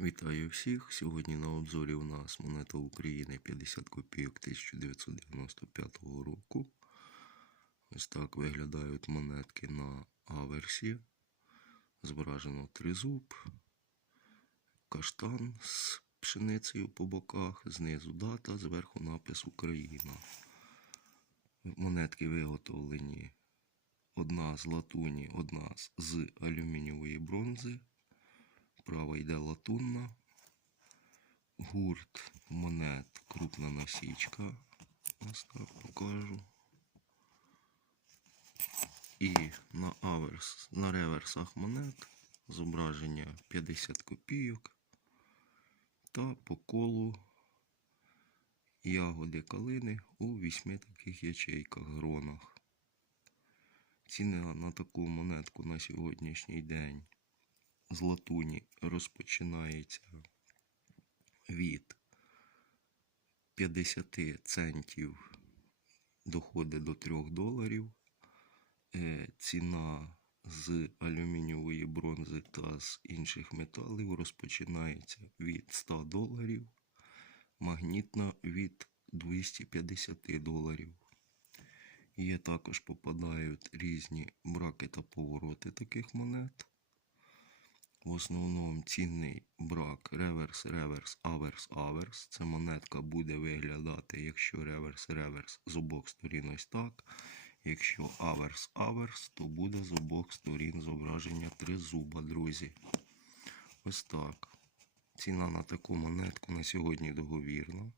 Вітаю всіх! Сьогодні на обзорі у нас монета України 50 копійок 1995 року. Ось так виглядають монетки на аверсі. Зображено тризуб, каштан з пшеницею по боках, знизу дата, зверху напис Україна. Монетки виготовлені одна з латуні, одна з алюмінієвої бронзи. Права йде латунна. Гурт монет крупна насічка. Ось так покажу. І на аверс, на реверсах монет зображення 50 копійок та по колу ягоди калини у вісьми таких ячейках гронах. Ціна на таку монетку на сьогоднішній день з латуні розпочинається від 50 центів доходить до 3 доларів. Е, Ціна з алюмінієвої бронзи та з інших металів розпочинається від 100 доларів, магнітна від 250 доларів. Є також попадають різні браки та повороти таких монет. В основному цінний брак реверс, реверс, аверс, аверс. Це монетка буде виглядати, якщо реверс, реверс з обох сторін ось так. Якщо аверс, аверс, то буде з обох сторін зображення тризуба, друзі. Ось так. Ціна на таку монетку на сьогодні договірна.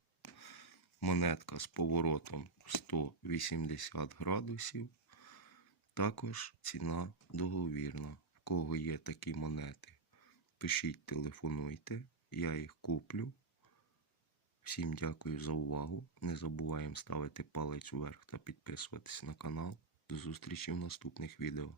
Монетка з поворотом 180 градусів. Також ціна договірна. Кого є такі монети, пишіть, телефонуйте, я їх куплю. Всім дякую за увагу. Не забуваємо ставити палець вверх та підписуватись на канал. До зустрічі в наступних відео.